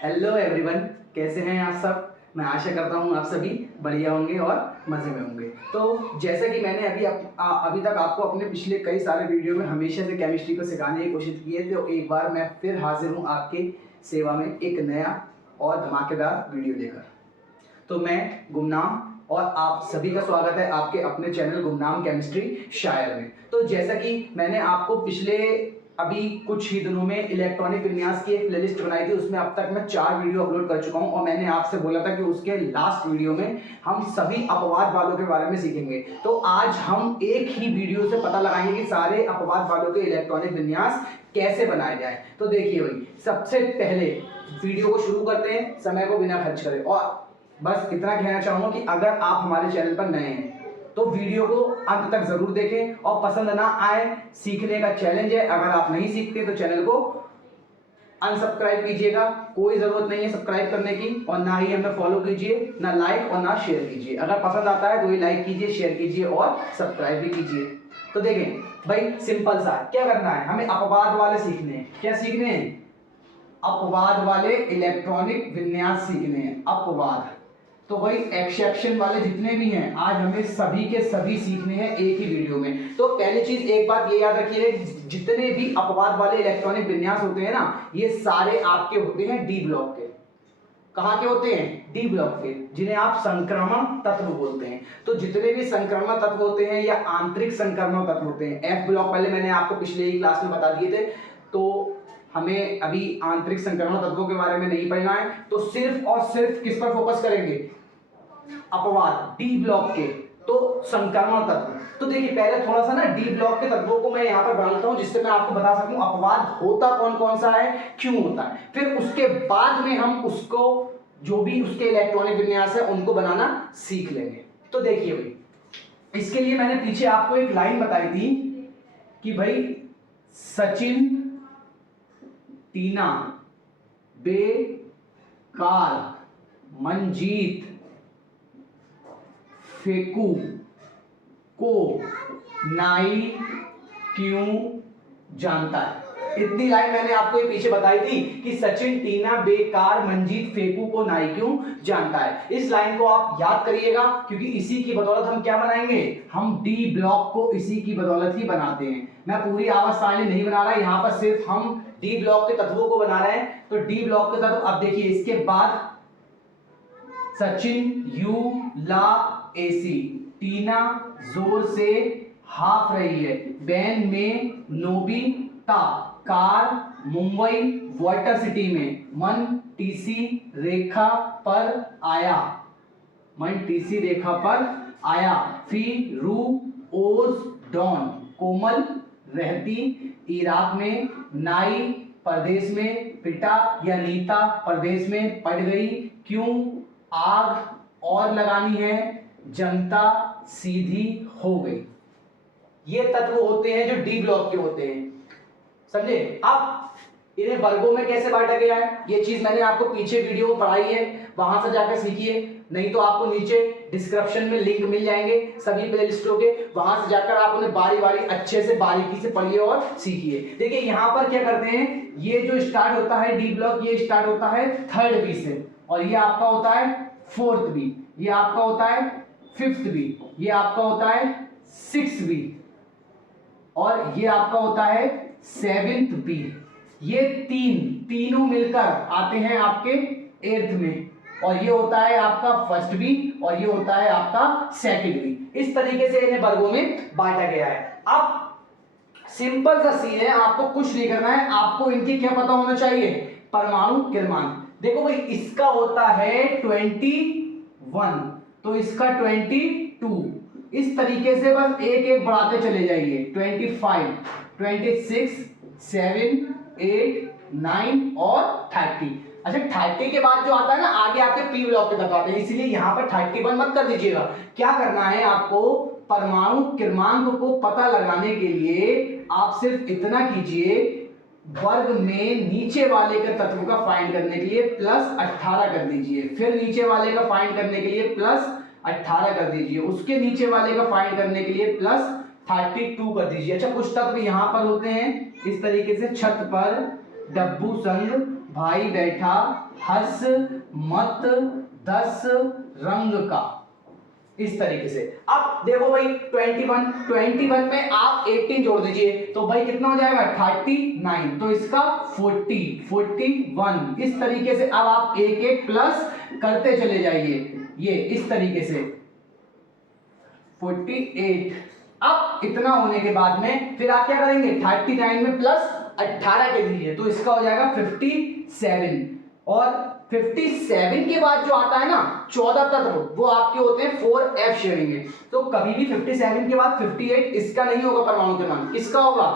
Hello everyone, कैसे हैं आप सब। मैं आशा करता हूँ आप सभी बढ़िया होंगे और मज़े में होंगे। तो जैसा कि मैंने अभी तक आपको अपने पिछले कई सारे वीडियो में हमेशा से केमिस्ट्री को सिखाने की कोशिश की है, तो एक बार मैं फिर हाजिर हूँ आपके सेवा में एक नया और धमाकेदार वीडियो लेकर। तो मैं गुमनाम और आप सभी का स्वागत है आपके अपने चैनल गुमनाम केमिस्ट्री शायर में। तो जैसा कि मैंने आपको पिछले अभी कुछ ही दिनों में इलेक्ट्रॉनिक विन्यास की एक प्लेलिस्ट बनाई थी, उसमें अब तक मैं 4 वीडियो अपलोड कर चुका हूं और मैंने आपसे बोला था कि उसके लास्ट वीडियो में हम सभी अपवाद वालों के बारे में सीखेंगे। तो आज हम एक ही वीडियो से पता लगाएंगे कि सारे अपवाद वालों के इलेक्ट्रॉनिक विन्यास कैसे बनाए जाए। तो देखिए भाई, सबसे पहले वीडियो को शुरू करते हैं समय को बिना खर्च करें, और बस इतना कहना चाहूंगा कि अगर आप हमारे चैनल पर नए हैं तो वीडियो को अंत तक जरूर देखें, और पसंद ना आए सीखने का चैलेंज है, अगर आप नहीं सीखते तो चैनल को अनसब्सक्राइब कीजिएगा। कोई जरूरत नहीं है सब्सक्राइब करने की, और ना ही हमें फॉलो कीजिए, ना लाइक और ना शेयर कीजिए। अगर पसंद आता है तो ये लाइक कीजिए, शेयर कीजिए और सब्सक्राइब भी कीजिए। तो देखें भाई, सिंपल सा क्या करना है, हमें अपवाद वाले सीखने हैं। क्या सीखने हैं? अपवाद वाले इलेक्ट्रॉनिक विन्यास सीखने हैं। अपवाद तो वही एक्सेप्शन वाले जितने भी हैं आज हमें सभी के सभी सीखने हैं एक ही वीडियो में। तो पहली चीज एक बात ये याद रखिए, जितने भी अपवाद वाले इलेक्ट्रॉनिक विन्यास होते हैं ना, ये सारे आपके होते हैं डी ब्लॉक के। कहाँ के होते हैं? डी ब्लॉक के, जिन्हें आप संक्रमण तत्व बोलते हैं। तो जितने भी संक्रमण तत्व होते हैं या आंतरिक संक्रमण तत्व होते हैं, एफ ब्लॉक पहले मैंने आपको पिछले ही क्लास में बता दिए थे, तो हमें अभी आंतरिक संक्रमण तत्वों के बारे में नहीं पढ़ना है। तो सिर्फ और सिर्फ किस पर फोकस करेंगे? अपवाद डी ब्लॉक के, तो संक्रमण तत्व। तो देखिए पहले थोड़ा सा ना डी ब्लॉक के तत्वों को मैं यहां पर बनाता हूं, जिससे मैं आपको बता सकूं अपवाद होता कौन कौन सा है, क्यों होता है। फिर उसके बाद में हम उसको जो भी उसके इलेक्ट्रॉनिक विन्यास है उनको बनाना सीख लेंगे। तो देखिए भाई, इसके लिए मैंने पीछे आपको एक लाइन बताई थी कि भाई सचिन टीना बेकार मंजीत फेकू को नाई क्यों जानता है। इतनी लाइन मैंने आपको ये पीछे बताई थी कि सचिन टीना बेकार मंजीत फेकू को नाई क्यों जानता है। इस लाइन को आप याद करिएगा, क्योंकि इसी की बदौलत हम क्या बनाएंगे, हम डी ब्लॉक को इसी की बदौलत ही बनाते हैं। मैं पूरी आवाज साइलेंट नहीं बना रहा, यहां पर सिर्फ हम डी ब्लॉक के तत्वों को बना रहे हैं। तो डी ब्लॉक के तत्व, अब देखिए इसके बाद सचिन यू ला एसी, टीना जोर से हाफ रही है, बैन में Nobita, car Mumbai water city में, मन टीसी रेखा पर आया, मन टीसी रेखा पर आया, फी रू ओज डॉन, कोमल रहती इराक में, नाई प्रदेश में पिटा या नीता प्रदेश में पड़ गई, क्यों आग और लगानी है, जनता सीधी हो गई। ये तत्व होते हैं जो डी ब्लॉक के होते हैं, समझे। अब इन्हें वर्गों में कैसे बांटा गया है, ये चीज मैंने आपको पीछे वीडियो में पढ़ाई है, वहां से जाकर सीखिए, नहीं तो आपको नीचे डिस्क्रिप्शन में लिंक मिल जाएंगे सभी प्लेलिस्टों के, वहां से जाकर आप उन्हें बारी बारी अच्छे से बारीकी से पढ़िए और सीखिए। देखिए यहां पर क्या करते हैं, ये जो स्टार्ट होता है डी ब्लॉक, ये स्टार्ट होता है 3rd बी से, और ये आपका होता है 4th बी, ये आपका होता है 5th बी, ये आपका होता है 6th बी, और ये आपका होता है 7th बी। ये तीनों मिलकर आते हैं आपके 8th में, और ये होता है आपका 1st बी, और ये होता है आपका 2nd बी। इस तरीके से इन्हें वर्गों में बांटा गया है। अब सिंपल सा सीन है, आपको कुछ नहीं करना है, आपको इनके क्या पता होना चाहिए, परमाणु क्रमांक। देखो भाई, इसका होता है 21, तो इसका 22, इस तरीके से बस एक एक बढ़ाते चले जाइए, 25, 26, 7, 8, 9 और 30। अच्छा 30 के बाद जो आता है ना, आगे आपके पी ब्लॉक के तत्व आते हैं, इसलिए यहां पर 31 मत कर दीजिएगा। क्या करना है आपको, परमाणु क्रमांक को पता लगाने के लिए आप सिर्फ इतना कीजिए, वर्ग में नीचे वाले के तत्व का फाइंड करने के लिए +18 कर दीजिए, फिर नीचे वाले का फाइंड करने के लिए +18 कर दीजिए, उसके नीचे वाले का फाइंड करने के लिए +32 कर दीजिए। अच्छा कुछ तत्व यहां पर होते हैं इस तरीके से, छत पर, डब्बू संग, भाई बैठा हंस मत 10 रंग का, इस तरीके से। अब देखो भाई 21 में आप 18 जोड़ दीजिए तो भाई कितना हो जाएगा 39, तो इसका 41 इस तरीके से। अब आप एक एक प्लस करते चले जाइए, ये इस तरीके से 48। अब इतना होने के बाद में फिर आप क्या करेंगे 39 में प्लस 18 के दीजिए तो इसका हो जाएगा 57। और 57 के बाद जो आता है ना 14 तत्व वो आपके होते हैं 4f श्रेणी में। तो कभी भी 57 के बाद 58 इसका नहीं होगा परमाणु क्रमांक, किसका होगा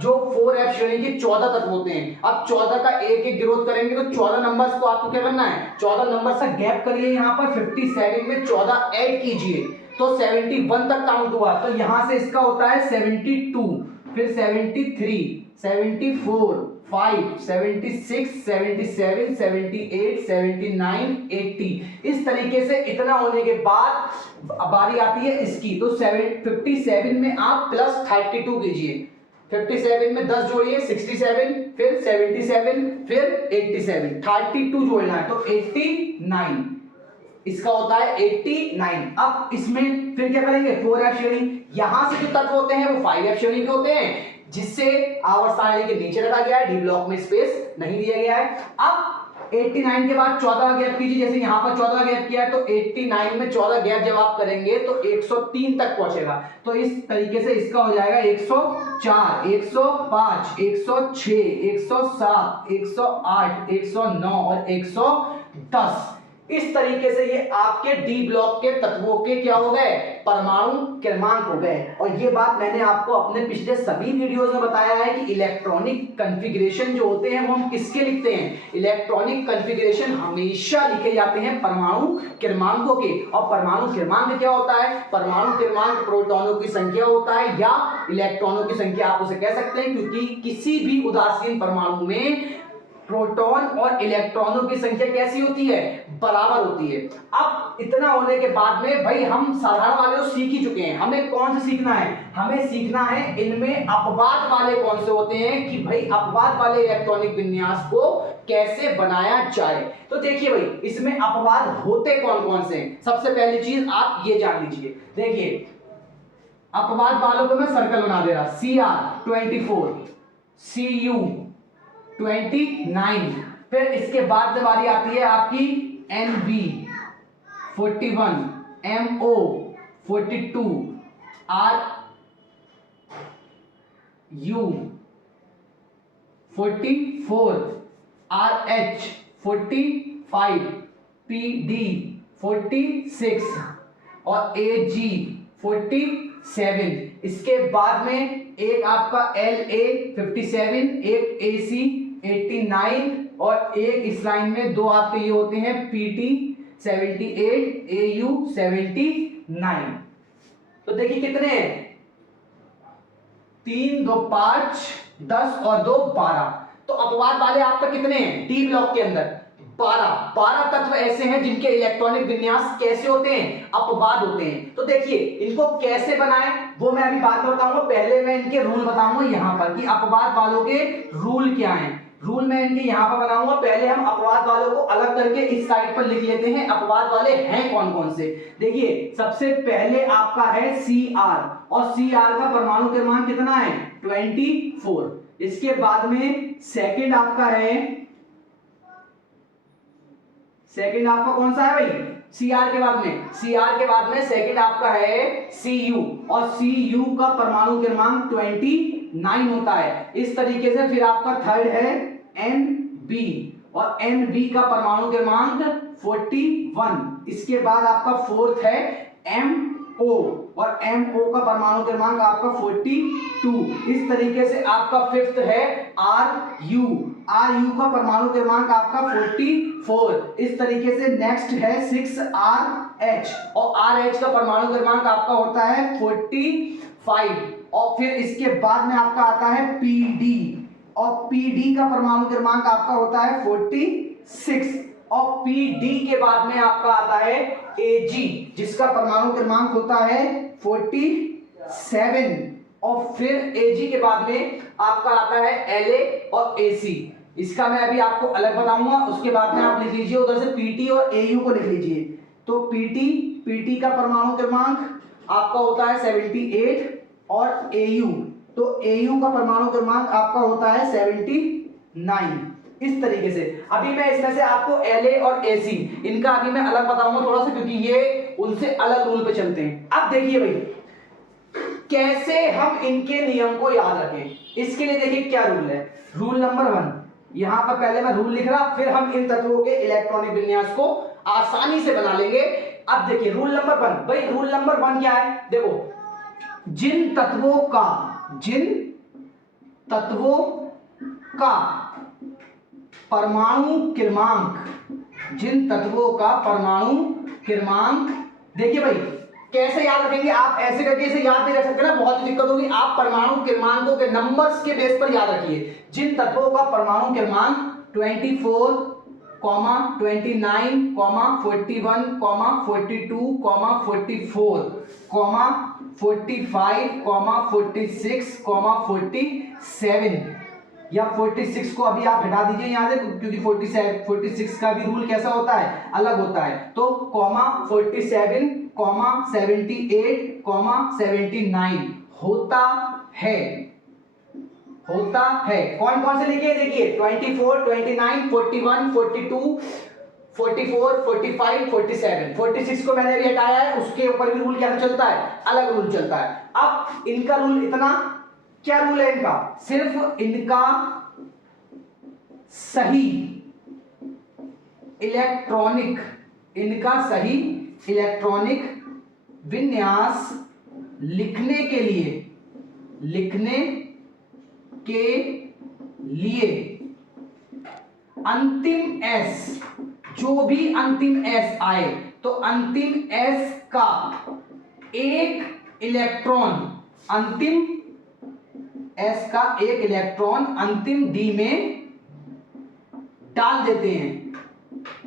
जो 4f श्रेणी के 14 तत्व होते हैं। अब 14 का एक एक विरोध करेंगे तो 14 नंबर्स को आपको क्या करना है 14 नंबर से गैप करिए, यहाँ पर 57 में 14 ऐड कीजिए तो 71 तक काउंट हुआ। तो यहां से इसका होता है 72, फिर 73, 74, 5, 76, 77, 78, 79, 80 इस तरीके से। इतना होने के बाद बारी आती है इसकी, तो 57 में आप प्लस 32 कीजिए, 57 में 10 जोड़िए 67, फिर 77, फिर 87, 32 जोड़ना है तो 89, इसका होता है 89। अब इसमें फिर क्या करेंगे 4f श्रेणी, यहां से जो तत्व होते हैं वो 5f श्रेणी के होते हैं जिससे आवर्त सारणी के नीचे रखा गया है, डी ब्लॉक में स्पेस नहीं दिया गया है। अब 89 के बाद 14 गैप कीजिए, जैसे यहां पर 14 गैप किया है तो 89 में 14 गैप जब आप करेंगे तो 103 तक पहुंचेगा। तो इस तरीके से इसका हो जाएगा 104, 105, 106, 107, 108, 109 और 110। इस तरीके से ये आपके डी ब्लॉक के तत्वों के क्या हो गए परमाणु क्रमांक हो गए। और ये बात मैंने आपको अपने पिछले सभी वीडियोस में बताया है कि इलेक्ट्रॉनिक कॉन्फ़िगरेशन जो होते हैं वो हम किसके लिखते हैं, इलेक्ट्रॉनिक कॉन्फ़िगरेशन हमेशा लिखे जाते हैं परमाणु क्रमांकों के। और परमाणु क्रमांक क्या होता है, परमाणु क्रमांक प्रोटॉनों की संख्या होता है या इलेक्ट्रॉनों की संख्या आप उसे कह सकते हैं, क्योंकि किसी भी उदासीन परमाणु में प्रोटॉन और इलेक्ट्रॉनों की संख्या कैसी होती है बराबर होती है। अब इतना होने के बाद में भाई हम साधारण वाले तो सीख ही चुके हैं, हमें कौन से सीखना है, हमें सीखना है इनमें अपवाद वाले कौन से होते हैं कि भाई अपवाद वाले इलेक्ट्रॉनिक विन्यास को कैसे बनाया जाए। तो देखिए भाई इसमें अपवाद होते कौन कौन से हैं। सबसे पहली चीज आप ये जान लीजिए, देखिए अपवाद वालों को मैं सर्कल बना दे रहा, Cr 24, Cu 29, फिर इसके बाद में बारी आती है आपकी Nb 41, Mo 42, Ru 44, Rh 45, Pd 46 और Ag 47। इसके बाद में एक आपका La 57, एक Ac 89 और एक इस लाइन में दो आपके ये होते हैं Pt 78, Au 79। तो देखिए कितने हैं 3, 2, 5, 10 और 2, 12। तो अपवाद वाले आपका कितने हैं डी ब्लॉक के अंदर 12 तत्व ऐसे हैं जिनके इलेक्ट्रॉनिक विन्यास कैसे होते हैं अपवाद होते हैं। तो देखिए इनको कैसे बनाएं वो मैं अभी बात बताऊंगा, पहले मैं इनके रूल बताऊंगा यहाँ पर कि अपवाद वालों के रूल क्या हैं। रूल मैं इनके यहाँ पर बनाऊंगा, पहले हम अपवाद वालों को अलग करके इस साइड पर लिख लेते हैं अपवाद वाले हैं कौन कौन से। देखिए सबसे पहले आपका है Cr और Cr का परमाणु क्रमांक कितना है 24। इसके बाद में सेकंड आपका है, सेकंड आपका कौन सा है भाई Cr के बाद में, Cr के बाद में सेकंड आपका है Cu और Cu का परमाणु क्रमांक 29 होता है। इस तरीके से फिर आपका थर्ड है Nb और Nb का परमाणु क्रमांक 41। इसके बाद आपका फोर्थ है Mo और Mo का परमाणु क्रमांक आपका 42। इस तरीके से आपका फिफ्थ है Ru का परमाणु क्रमांक आपका 44। इस तरीके से नेक्स्ट है 6RH और RH का परमाणु क्रमांक आपका होता है 45। और फिर इसके बाद में आपका आता है PD और PD का परमाणु क्रमांक आपका होता है 46 और PD के बाद में आपका आता है Ag जिसका परमाणु क्रमांक होता है 47 और फिर Ag के बाद में आपका आता है La और Ac। इसका मैं अभी आपको अलग बताऊंगा, उसके बाद में आप लिख लीजिए उधर से पीटी और एयू को लिख लीजिए। तो पीटी का परमाणु क्रमांक आपका होता है 78 और एयू, तो एयू का परमाणु क्रमांक आपका होता है 79। इस तरीके से अभी मैं इसमें से आपको La और Ac इनका अभी मैं अलग बताऊंगा थोड़ा सा, क्योंकि ये उनसे अलग रूल पे चलते हैं। अब देखिए भाई कैसे हम इनके नियम को याद रखें। इसके लिए देखिए क्या रूल है। रूल नंबर 1, यहां पर पहले मैं रूल लिख रहा, फिर हम इन तत्वों के इलेक्ट्रॉनिक विन्यास को आसानी से बना लेंगे। अब देखिए रूल नंबर 1, भाई रूल नंबर 1 क्या है, देखो जिन तत्वों का परमाणु क्रमांक, देखिए भाई कैसे याद रखेंगे आप, ऐसे करके इसे याद नहीं रख सकते ना, बहुत दिक्कत होगी। आप परमाणु क्रमांकों के नंबर्स के बेस पर याद रखिए। जिन तत्वों का परमाणु क्रमांक 24, 29, 41, 42, 44, 45, 46, 47 या 46 को अभी आप हटा दीजिए यहां से, क्योंकि 46 का भी रूल कैसा होता है, अलग होता है। तो 47, 78, 79 होता है। कौन कौन से लिखे देखिए 24, 29, 41, 42, 44, 45, 47, 46 को मैंने अभी हटाया है, उसके ऊपर भी रूल क्या चलता है, अलग रूल चलता है। अब इनका रूल इतना, क्या रूल है इनका, सिर्फ इनका सही इलेक्ट्रॉनिक विन्यास लिखने के लिए अंतिम एस, जो भी अंतिम एस आए, तो अंतिम एस का एक इलेक्ट्रॉन अंतिम डी में डाल देते हैं।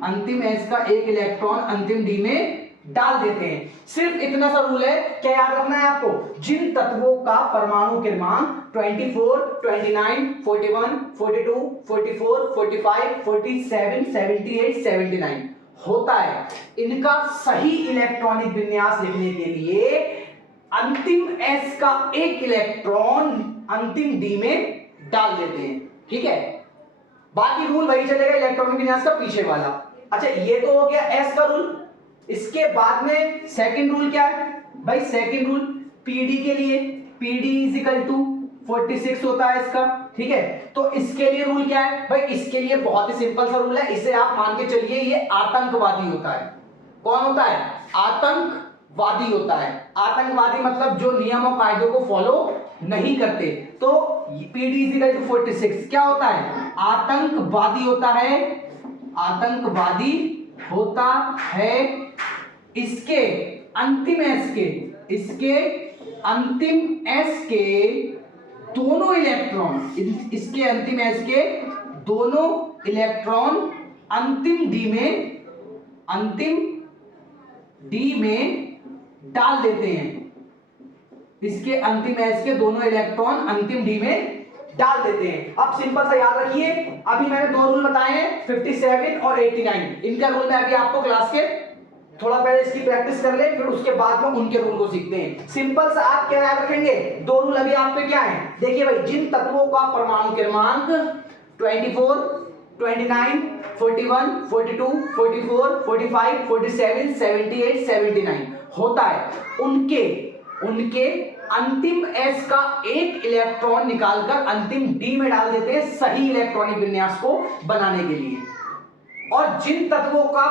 अंतिम एस का एक इलेक्ट्रॉन अंतिम डी में डाल देते हैं। सिर्फ इतना सा रूल है, क्या याद रखना है आपको, जिन तत्वों का परमाणु क्रमांक 24, 29, 41, 42, 44, 45, 47, 78, 79 होता है, इनका सही इलेक्ट्रॉनिक विन्यास लिखने के लिए अंतिम एस का एक इलेक्ट्रॉन अंतिम डी में डाल देते हैं। ठीक है, बाकी रूल वही चलेगा इलेक्ट्रॉनिक विन्यास का पीछे वाला। अच्छा ये तो हो गया एस का रूल। इसके बाद में सेकंड रूल क्या है भाई, सेकंड रूल पीडी के लिए, पीडी इज इक्वल टू 46 होता है इसका। ठीक है, तो इसके लिए रूल क्या है भाई, इसके लिए बहुत ही सिंपल सा रूल है, इसे आप मान के चलिए ये आतंकवादी होता है। कौन होता है, आतंकवादी होता है। आतंकवादी मतलब जो नियम और कायदों को फॉलो नहीं करते। तो पीडी इज इक्वल टू 46 क्या होता है, आतंकवादी होता है, आतंकवादी होता है। इसके अंतिम एस के दोनों इलेक्ट्रॉन, इसके अंतिम एस के दोनों इलेक्ट्रॉन अंतिम डी में डाल देते हैं। इसके अंतिम एस के दोनों इलेक्ट्रॉन अंतिम डी में डाल देते हैं। अब सिंपल सा याद रखिए, अभी मैंने दो रूल बताए हैं 57 और 89, इनका रूल मैं अभी आपको क्लास के थोड़ा पहले इसकी प्रैक्टिस कर ले, फिर उसके बाद में उनके रूल को सीखते हैं। सिंपल सा आप क्या याद रखेंगे, दो रूल अभी आप पे क्या है, देखिए भाई जिन तत्वों का परमाणु क्रमांक 24, 29, 41, 42, 44, 45, 47, 78, 79 होता है, उनके अंतिम एस का एक इलेक्ट्रॉन निकालकर अंतिम डी में डाल देते हैं सही इलेक्ट्रॉनिक विन्यास को बनाने के लिए। और जिन तत्वों का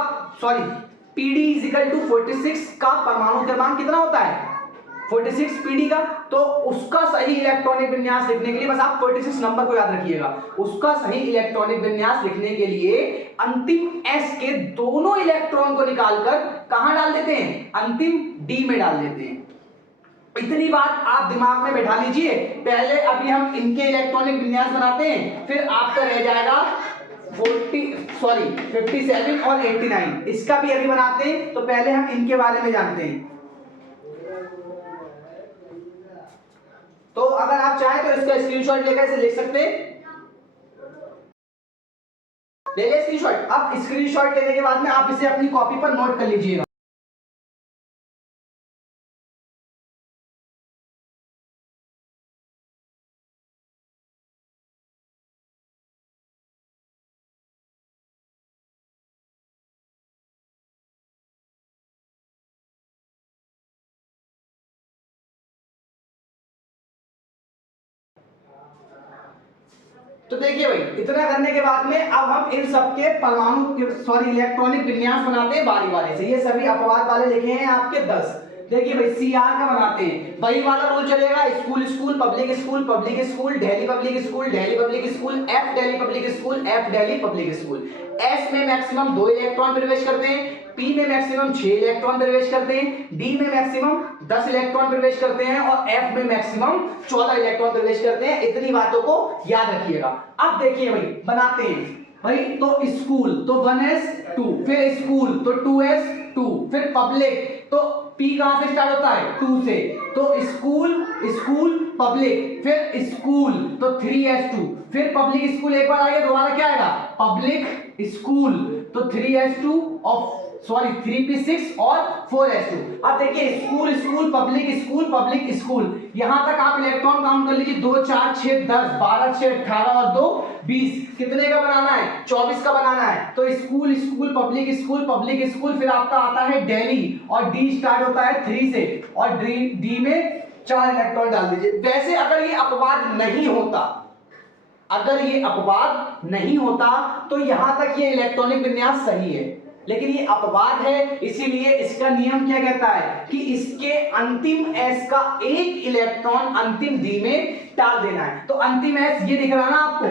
पीडी इज इक्वल टू 46 का परमाणु क्रमांक कितना होता है 46 पीडी का, तो उसका सही इलेक्ट्रॉनिक विन्यास लिखने के लिए बस आप 46 नंबर को याद रखिएगा। उसका सही इलेक्ट्रॉनिक विन्यास लिखने के लिए अंतिम एस के दोनों इलेक्ट्रॉन को निकालकर कहां डाल देते हैं, अंतिम डी में डाल देते हैं। इतनी बात आप दिमाग में बैठा लीजिए। पहले अभी हम इनके इलेक्ट्रॉनिक विन्यास बनाते हैं, फिर आपका रह जाएगा 57 और 89, इसका भी अभी बनाते हैं। तो पहले हम इनके बारे में जानते हैं। तो अगर आप चाहें तो इसका स्क्रीनशॉट लेकर इसे लिख सकते हैं। ले ले स्क्रीनशॉट। अब स्क्रीनशॉट लेने के बाद में आप इसे अपनी कॉपी पर नोट कर लीजिएगा। तो देखिए भाई, इतना करने के बाद में अब हम इन सबके परमाणु इलेक्ट्रॉनिक विन्यास बनाते हैं बारी बारी से। ये सभी अपवाद वाले लिखे हैं आपके 10। देखिए भाई, सीआर का बनाते हैं, वही वाला रूल चलेगा, school school, public school, public school, Delhi public school, Delhi public school, F Delhi public school, F Delhi public school. S में मैक्सिमम 2 इलेक्ट्रॉन प्रवेश करते हैं, पी में मैक्सिमम 6 इलेक्ट्रॉन प्रवेश करते हैं, डी में मैक्सिमम 10 इलेक्ट्रॉन प्रवेश करते हैं और एफ में मैक्सिमम 14 इलेक्ट्रॉन प्रवेश करते हैं। इतनी बातों को याद रखिएगा। अब देखिए भाई, बनाते हैं भाई। तो स्कूल तो 1s2, फिर स्कूल तो 2s2, फिर पब्लिक तो P कहां से स्टार्ट होता है? 2 से, तो स्कूल स्कूल पब्लिक, फिर स्कूल तो 3s2, फिर पब्लिक स्कूल एक बार आएगा, दोबारा क्या आएगा? पब्लिक स्कूल तो 3s2 और 3p6 और 4s2। अब देखिए, स्कूल स्कूल पब्लिक स्कूल, यहां तक आप इलेक्ट्रॉन काउंट कर लीजिए। 2 4 6 10, 12 6 18 और 2 20। कितने का बनाना है? 24 का बनाना है। तो स्कूल स्कूल पब्लिक स्कूल, फिर आपका आता है दिल्ली और डी स्टार्ट होता है 3 से और डी में 4 इलेक्ट्रॉन डाल दीजिए। वैसे अगर ये अपवाद नहीं होता, तो यहां तक ये इलेक्ट्रॉनिक विन्यास सही है, लेकिन ये अपवाद है, इसीलिए इसका नियम क्या कहता है कि इसके अंतिम s का एक इलेक्ट्रॉन अंतिम d में डाल देना है। तो अंतिम s ये दिख रहा है ना आपको,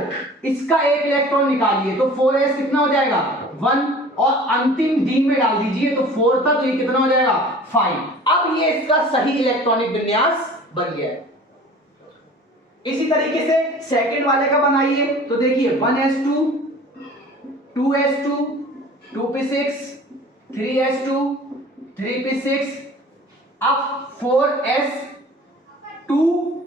इसका एक इलेक्ट्रॉन निकालिए तो 4s कितना हो जाएगा? 1 और अंतिम d में डाल दीजिए तो 4 था, तो ये कितना हो जाएगा? 5। अब ये इसका सही इलेक्ट्रॉनिक विन्यास बन गया है। इसी तरीके से सेकंड वाले का बनाइए। तो देखिए, 1s2, 2s2, 2p6, 3s2, 3p6, अब 4s2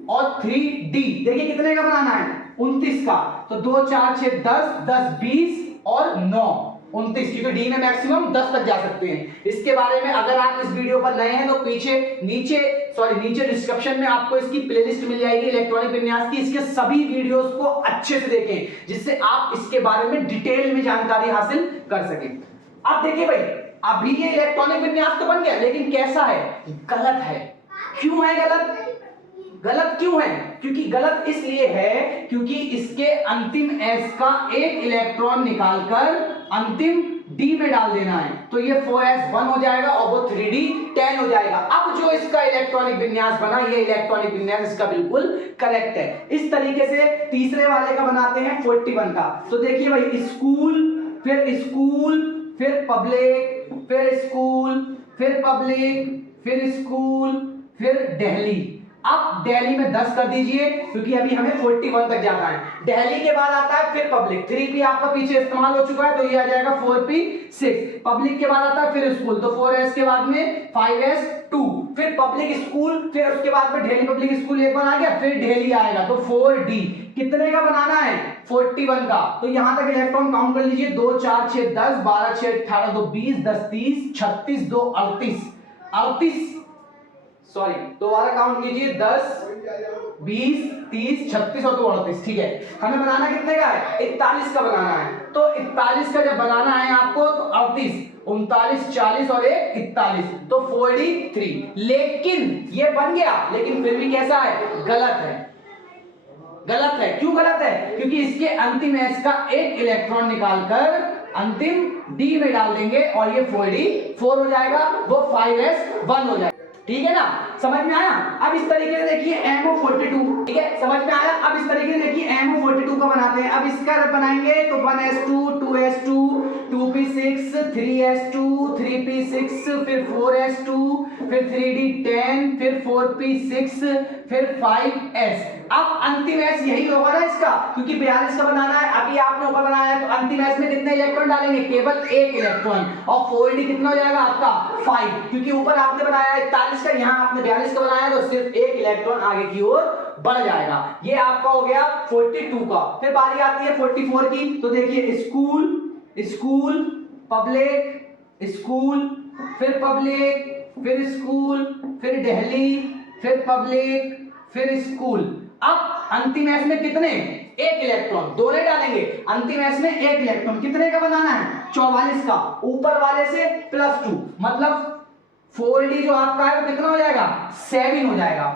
और 3d। देखिए कितने का बनाना है? 29 का। तो 2 4 6 10, 10 20 और 9 29, क्योंकि डी में मैक्सिमम 10 तक जा सकते हैं। इसके बारे में अगर आप इस वीडियो पर नए हैं तो नीचे डिस्क्रिप्शन में आपको इसकी प्लेलिस्ट मिल जाएगी इलेक्ट्रॉनिक विन्यास की। इसके सभी वीडियोस को अच्छे से देखें, जिससे आप इसके बारे में डिटेल में जानकारी हासिल कर सकें। अब देखिए भाई, अभी ये इलेक्ट्रॉनिक विन्यास तो बन गया, लेकिन कैसा है? गलत है। क्यों है गलत क्यों है? क्योंकि गलत इसलिए है क्योंकि इसके अंतिम s का एक इलेक्ट्रॉन निकालकर अंतिम d में डाल देना है। तो ये 4s1 हो जाएगा और वो 3d 10 हो जाएगा। अब जो इसका इलेक्ट्रॉनिक विन्यास बना, ये इलेक्ट्रॉनिक विन्यास इसका बिल्कुल करेक्ट है। इस तरीके से तीसरे वाले का बनाते हैं 41 का। तो देखिए भाई, स्कूल, फिर पब्लिक, फिर स्कूल, फिर पब्लिक, फिर स्कूल, फिर दिल्ली। अब दिल्ली में 10 कर दीजिए, क्योंकि अभी हमें 41 तक जाना है। दिल्ली के बाद आता है फिर पब्लिक, 3p आपका पीछे इस्तेमाल हो चुका है, तो ये आ जाएगा 4p6। पब्लिक के बाद आता है फिर स्कूल, तो 4s के बाद में 5s2, फिर पब्लिक स्कूल, फिर उसके बाद में दिल्ली पब्लिक स्कूल एक बार आ गया, फिर दिल्ली आएगा, तो 4d। कितने का बनाना है? 41 का। तो यहां तक इलेक्ट्रॉन काउंट कर लीजिए। 2 4 6 10, 12 6 18, 2 20, 10 30, 36, 2 38, सॉरी दोबारा काउंट कीजिए, 10 20 30 36 और 2 38। ठीक है, हमें बनाना कितने का है? 41 का बनाना है। तो 41 का जब बनाना है आपको, तो 38 39 40 और 1 41, तो 43। लेकिन ये बन गया, लेकिन फिर भी कैसा है? गलत है। क्यों गलत है? क्योंकि इसके अंतिम s का एक इलेक्ट्रॉन निकालकर अंतिम d में डाल देंगे और ये 44 हो जाएगा, वो 5s1 हो जाएगा। ठीक है ना, समझ में आया? अब इस तरीके से देखिए MO42, ठीक है, समझ में आया? अब इस तरीके से देखिए MO42 का बनाते हैं। अब इसका बनाएंगे तो 1s2, 2s2, 2p6, 3s2, 3p6, फिर 4s2, फिर 3d10, फिर 4p6, फिर 5s। अब अंतिम s यही होगा ना इसका, क्योंकि 42 का बनाना है। अभी आपने ऊपर बनाया है, तो अंतिम s में कितने इलेक्ट्रॉन डालेंगे? केवल एक इलेक्ट्रॉन। और 4d कितना हो जाएगा आपका? 5, क्योंकि ऊपर आपने बनाया है 41 का, यहाँ आपने 42 का बनाया, तो सिर्फ एक इलेक्ट्रॉन आगे की ओर बढ़ जाएगा। ये आपका हो गया 42 का। फिर बारी आती है 44 की। तो देखिए, स्कूल, स्कूल, पब्लिक, स्कूल, फिर पब्लिक, फिर स्कूल, फिर दिल्ली, फिर पब्लिक, फिर स्कूल। अब अंतिम एस में कितने, एक इलेक्ट्रॉन, दो नहीं डालेंगे, अंतिम एस में एक इलेक्ट्रॉन, कितने का बनाना है, 44 का, ऊपर वाले से +2, मतलब 4d जो आपका है वो कितना हो जाएगा, 7 हो जाएगा।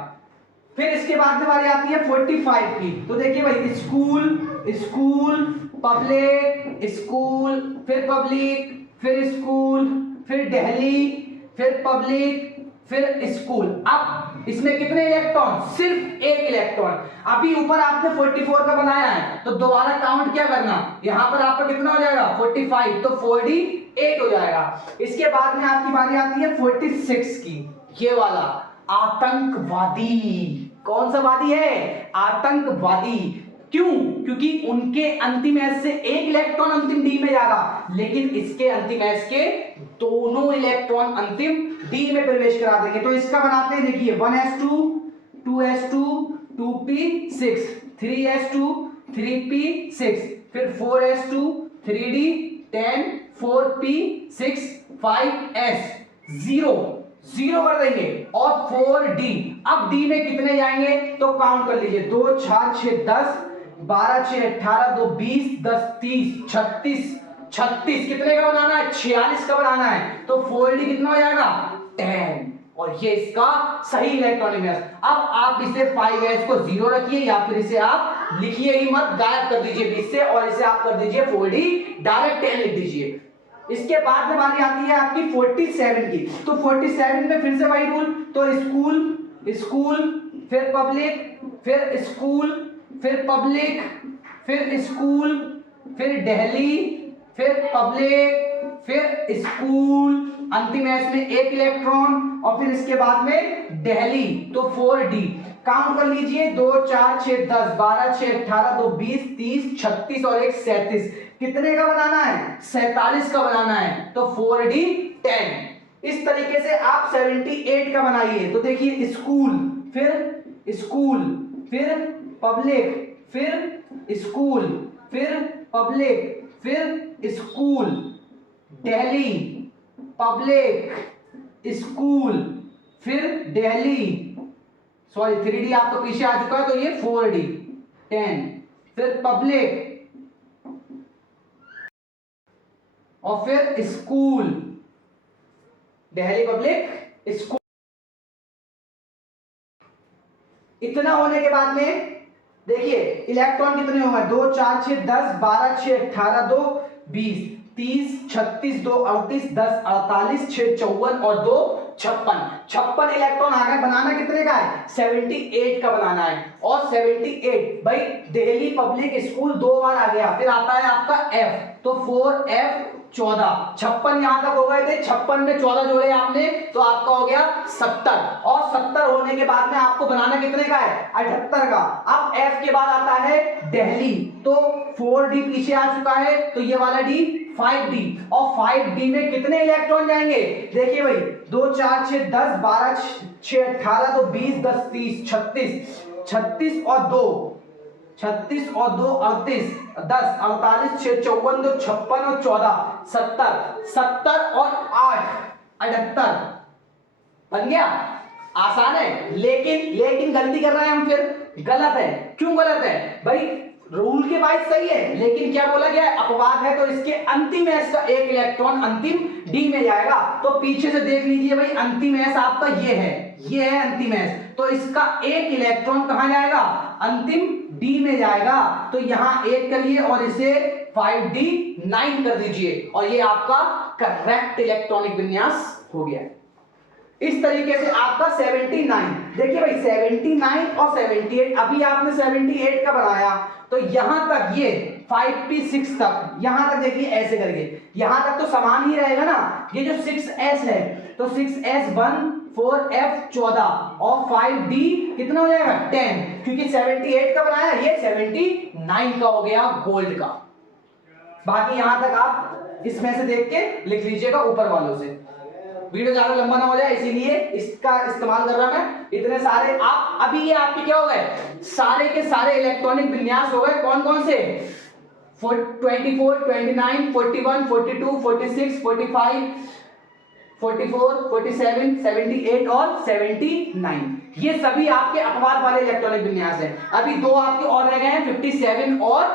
फिर इसके बाद में बारी आती है 45 की, तो देखिए भाई स्कूल, स्कूल, पब्लिक, स्कूल, फिर पब्लिक, फिर स्कूल, फिर दिल्ली, फिर पब्लिक, फिर स्कूल। अब इसमें कितने इलेक्ट्रॉन, सिर्फ एक इलेक्ट्रॉन। अभी ऊपर आपने 44 का बनाया है तो दोबारा काउंट क्या करना, यहां पर आपका कितना हो जाएगा 45, तो 4d 8 हो जाएगा। इसके बाद में आपकी बारी आती है 46 की, ये वाला आतंकवादी। कौन सा वादी है, आतंकवादी। क्यों, क्योंकि उनके अंतिम एस से एक इलेक्ट्रॉन अंतिम डी में जाएगा, लेकिन इसके अंतिम एस के दोनों इलेक्ट्रॉन अंतिम डी में प्रवेश करा देंगे। तो इसका बनाते हैं, देखिए 1s2 2s2 2p6 3s2 3p6 फिर 4s2 3d 10 4p6 5s 0 0 कर देंगे और 4d। अब d में कितने जाएंगे तो काउंट कर लीजिए, 2 4 6 10 12 6 18 2 20 10 30 36 36 कितने का बनाना है, 46 का बनाना है, तो 4d कितना हो जाएगा 10, और ये इसका सही इलेक्ट्रॉनिक गैस। अब आप इसे 5s को 0 रखिए या फिर इसे आप लिखिए ही मत, गायब कर दीजिए बीच से, और इसे आप कर दीजिए 4d डायरेक्ट 10 लिख दीजिए। इसके बाद में बारी आती है आपकी 47 की, तो 47 में फिर से वही रूल, तो स्कूल, स्कूल, फिर पब्लिक, फिर स्कूल, फिर पब्लिक, फिर स्कूल, फिर दिल्ली, फिर पब्लिक, फिर स्कूल, अंतिम एस में एक इलेक्ट्रॉन, और फिर इसके बाद में दिल्ली, तो 4d। काउंट कर लीजिए, 2 4 6 10 12 6 18 2 20 30 36 और 1 37, कितने का बनाना है, 47 का बनाना है, तो 4d 10। इस तरीके से आप 78 का बनाइए। तो देखिए स्कूल, फिर स्कूल, फिर पब्लिक, फिर स्कूल, फिर पब्लिक, फिर स्कूल, दिल्ली, पब्लिक, स्कूल, फिर दिल्ली, सॉरी 3d आपका पीछे आ चुका है, तो ये 4d 10, फिर पब्लिक और फिर स्कूल, दिल्ली, पब्लिक, स्कूल। इतना होने के बाद में देखिए इलेक्ट्रॉन कितने हो गए, 2 4 6 10 12 6 18 2 20 30 36 2 38 10 48 6 54 और 2 56 56 इलेक्ट्रॉन आ गए। बनाना कितने का है, 78 का बनाना है। और 78 भाई दिल्ली, पब्लिक, स्कूल 2 बार आ गया, फिर आता है आपका F, तो 4F 14, 56 यहां तक हो गए थे, 56 में 14 जोड़े आपने तो आपका हो गया 70, और 70 होने के बाद में आपको बनाना कितने का है, 78 का। अब F के बाद आता है दिल्ली, तो 4d पीछे आ चुका है, तो ये वाला d 5d, और 5d में कितने इलेक्ट्रॉन जाएंगे, देखिए भाई 2 4 6 10 12 6 18 तो 20 10 30 36 36 और 2 36 और 2 38 10 48 6 54 2 56 और 14 70 70 और 8 78 बन गया। आसान है, लेकिन गलती कर रहे हैं हम, फिर गलत है। क्यों गलत है भाई, रूल के वाइज सही है, लेकिन क्या बोला गया है, अपवाद है, तो इसके अंतिम एस का एक इलेक्ट्रॉन अंतिम डी में जाएगा। तो पीछे से देख लीजिए भाई, अंतिम एस आपका ये है अंतिम एस, तो इसका एक इलेक्ट्रॉन कहां जाएगा, अंतिम डी में जाएगा। तो यहां एक करिए और इसे 5d9 कर दीजिए, और ये आपका करेक्ट इलेक्ट्रॉनिक विन्यास हो गया। इस तरीके से आपका 79, देखिए भाई 79 और 78, अभी आपने 78 का बनाया, तो यहां तक ये 5p6 तक, यहां तक देखिए ऐसे करके, यहां तक तो समान ही रहेगा ना। ये जो 6s है, तो 6s 1 4f 14 और 5d कितना हो जाएगा 10, क्योंकि 78 का बनाया, ये 79 का हो गया गोल्ड का। बाकी यहां तक आप इसमें से देख के लिख लीजिएगा ऊपर वालों से, वीडियो ज्यादा लंबा ना हो जाए इसीलिए इसका इस्तेमाल कर रहा मैं। इतने सारे आप, अभी ये आपके क्या हो गए, सारे के सारे इलेक्ट्रॉनिक विन्यास हो गए। कौन कौन से, 24, 29, 41, 42, 46, 45, 44, 47, 78 और 79। ये सभी आपके अपवाद वाले इलेक्ट्रॉनिक विन्यास हैं। अभी दो आपके और रह गए हैं, 57 और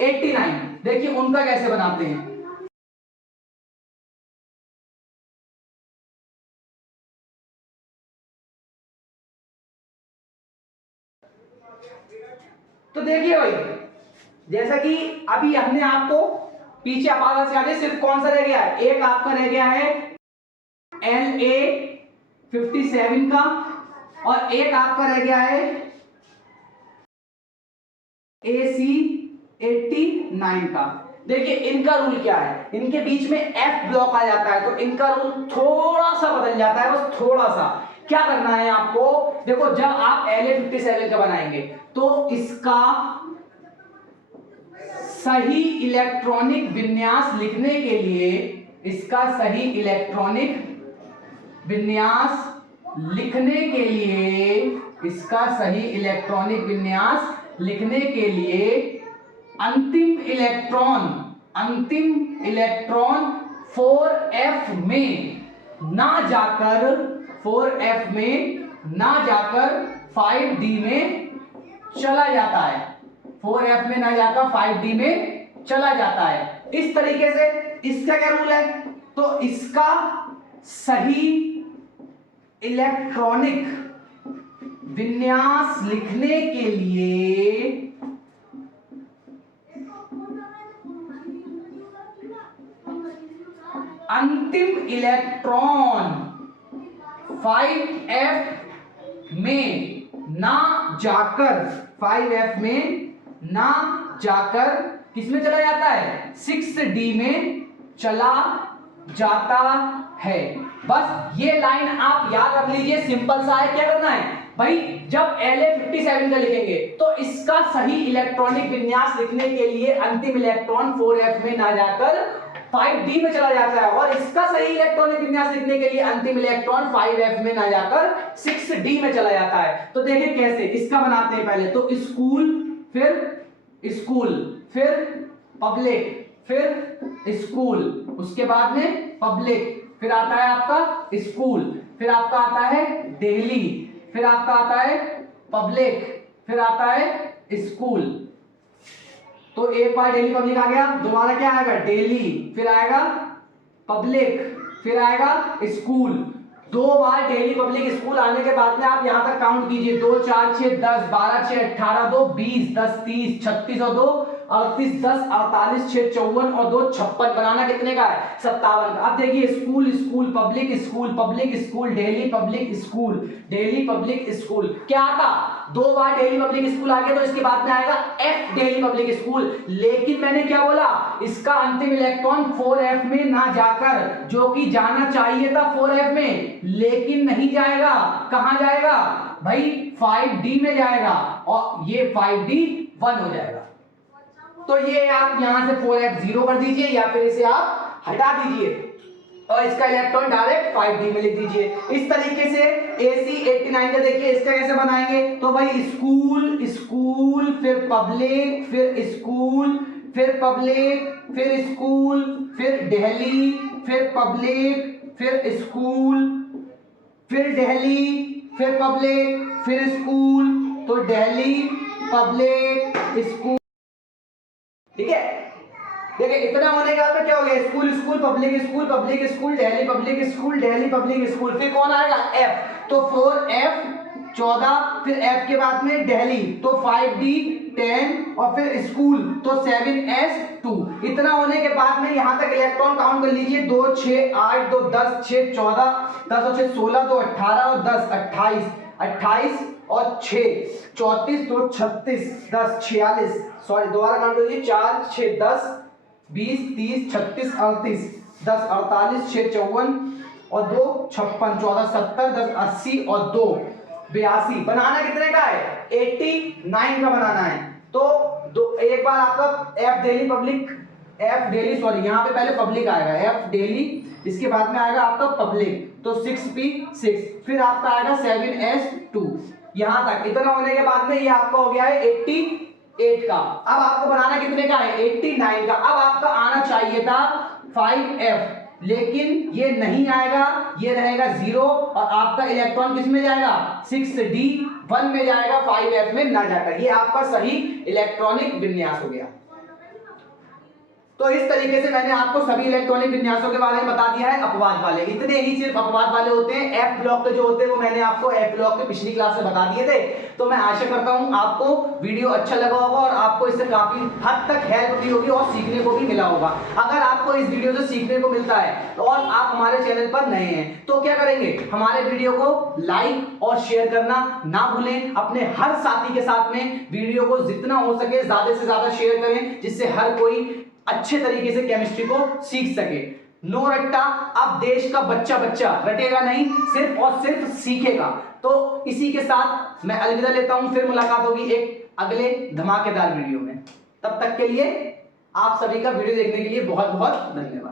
89। देखिए उनका कैसे बनाते हैं। तो देखिए भाई, जैसा कि अभी हमने आपको पीछे अपवाद सिखा दिए, सिर्फ कौन सा रह गया है, एक आपका रह गया है LA 57 का, और एक आपका रह गया है AC 89 का। देखिए इनका रूल क्या है, इनके बीच में F ब्लॉक आ जाता है, तो इनका रूल थोड़ा सा बदल जाता है, बस थोड़ा सा। क्या करना है आपको, देखो जब आप LA 57 का बनाएंगे तो इसका सही इलेक्ट्रॉनिक विन्यास लिखने के लिए, इसका सही इलेक्ट्रॉनिक विन्यास लिखने के लिए, इसका सही इलेक्ट्रॉनिक विन्यास लिखने के लिए अंतिम इलेक्ट्रॉन 4f में ना जाकर 4f में ना जाकर 5d में चला जाता है, 4f में ना जाकर 5d में चला जाता है। इस तरीके से इसका क्या रूल है, तो इसका सही इलेक्ट्रॉनिक विन्यास लिखने के लिए अंतिम इलेक्ट्रॉन 5f में ना जाकर 5f में ना जाकर किसमें चला जाता है, 6d में चला जाता है। बस ये लाइन आप याद रख लीजिए, सिंपल सा है। क्या करना है भाई, जब LA 57 का लिखेंगे तो इसका सही इलेक्ट्रॉनिक विन्यास लिखने के लिए अंतिम इलेक्ट्रॉन 4f में ना जाकर 5d में चला जाता है, और इसका सही इलेक्ट्रॉनिक विन्यास लिखने के लिए अंतिम इलेक्ट्रॉन 5f में ना जाकर 6d में चला जाता है। तो देखिए कैसे इसका बनाते हैं, पहले तो स्कूल, फिर पब्लिक, फिर स्कूल, उसके बाद में पब्लिक, फिर आता है आपका स्कूल, फिर आपका आता है डेली, फिर आपका आता है पब्लिक, फिर आता है स्कूल। तो एक बार डेली पब्लिक आ गया, दोबारा क्या आएगा, डेली, फिर आएगा पब्लिक, फिर आएगा स्कूल। दो बार डेली पब्लिक स्कूल आने के बाद में आप यहां तक काउंट कीजिए, 2 4 6 10 12 6 18 2 20 10 30 36 और 2 38 10 48 6 54 और 2 56, बनाना कितने का है, 57 का। अब देखिए school school public school public school daily public school daily public school, क्या आता, दो बार डेली पब्लिक स्कूल आ गया तो इसके बाद में आएगा F डेली पब्लिक स्कूल। लेकिन मैंने क्या बोला, इसका अंतिम इलेक्ट्रॉन 4f में ना जाकर, जो कि जाना चाहिए था 4f में, लेकिन नहीं जाएगा, कहां जाएगा भाई, 5d में जाएगा, और ये 5d 1 हो जाएगा। तो ये आप यहां से 4f 0 कर दीजिए, या फिर इसे आप हटा दीजिए और इसका इलेक्ट्रॉन डायरेक्ट 5d में लिख दीजिए। इस तरीके से AC 89 का देखिए इसका कैसे बनाएंगे, तो भाई स्कूल स्कूल, फिर पब्लिक, फिर स्कूल, फिर पब्लिक, फिर स्कूल, फिर दिल्ली, फिर पब्लिक, फिर स्कूल, फिर दिल्ली, फिर पब्लिक, फिर स्कूल, तो दिल्ली पब्लिक स्कूल, ठीक है। देखिए इतना होने के बाद क्या हो गया, school school public school public school Delhi public school Delhi public school, फिर कौन आएगा, F, तो 4f 14, फिर F के बाद में दिल्ली, तो 5d 10, और फिर स्कूल तो 7s 2। इतना होने के बाद में यहां तक इलेक्ट्रॉन काउंट कर लीजिए, 2 6 8 2 10 6 14 10 और 6 16 2 18 और 10 28 28 और 6 34 2 36 10 46, सॉरी दोबारा काउंट करिए, 4 6 10 20 30 36 38 10 48 6 54 और 2 56 14 70 10 80 और 2 82। बनाना कितने का है, 89 का बनाना है। तो एक बार आपका F daily public, F daily sorry यहाँ पे पहले पब्लिक आएगा, F डेली, इसके बाद में आएगा आपका पब्लिक, तो 6p 6, फिर आपका आएगा 7s 2। यहां तक इतना होने के बाद में ये आपका हो गया है 8 का। अब आपको बनाना कितने का है? 89 का। अब आपका आना चाहिए था 5f, लेकिन ये नहीं आएगा, ये रहेगा 0 और आपका इलेक्ट्रॉन किस में जाएगा? 6d1 में जाएगा, 5f में ना जाकर। ये आपका सही इलेक्ट्रॉनिक विन्यास हो गया। तो इस तरीके से मैंने आपको सभी इलेक्ट्रॉनिक विन्यासों के बारे में बता दिया है। अपवाद वाले इतने ही सिर्फ अपवाद वाले होते हैं। एफ ब्लॉक के जो होते हैं वो मैंने आपको एफ ब्लॉक के पिछली क्लास में बता दिए थे। तो मैं आशा करता हूं आपको वीडियो अच्छा लगा होगा और आपको इससे काफी हद तक हेल्प भी होगी और सीखने को भी मिला होगा। अगर आपको इस वीडियो से सीखने को मिलता है और आप हमारे चैनल पर नए हैं तो क्या करेंगे? हमारे वीडियो को लाइक और शेयर करना ना भूलें। अपने हर साथी के साथ में वीडियो को जितना हो सके ज्यादा से ज्यादा शेयर करें, जिससे हर कोई अच्छे तरीके से केमिस्ट्री को सीख सके। नो रट्टा, अब देश का बच्चा रटेगा नहीं, सिर्फ और सिर्फ सीखेगा। तो इसी के साथ मैं अलविदा लेता हूं, फिर मुलाकात होगी एक अगले धमाकेदार वीडियो में। तब तक के लिए आप सभी का वीडियो देखने के लिए बहुत बहुत धन्यवाद।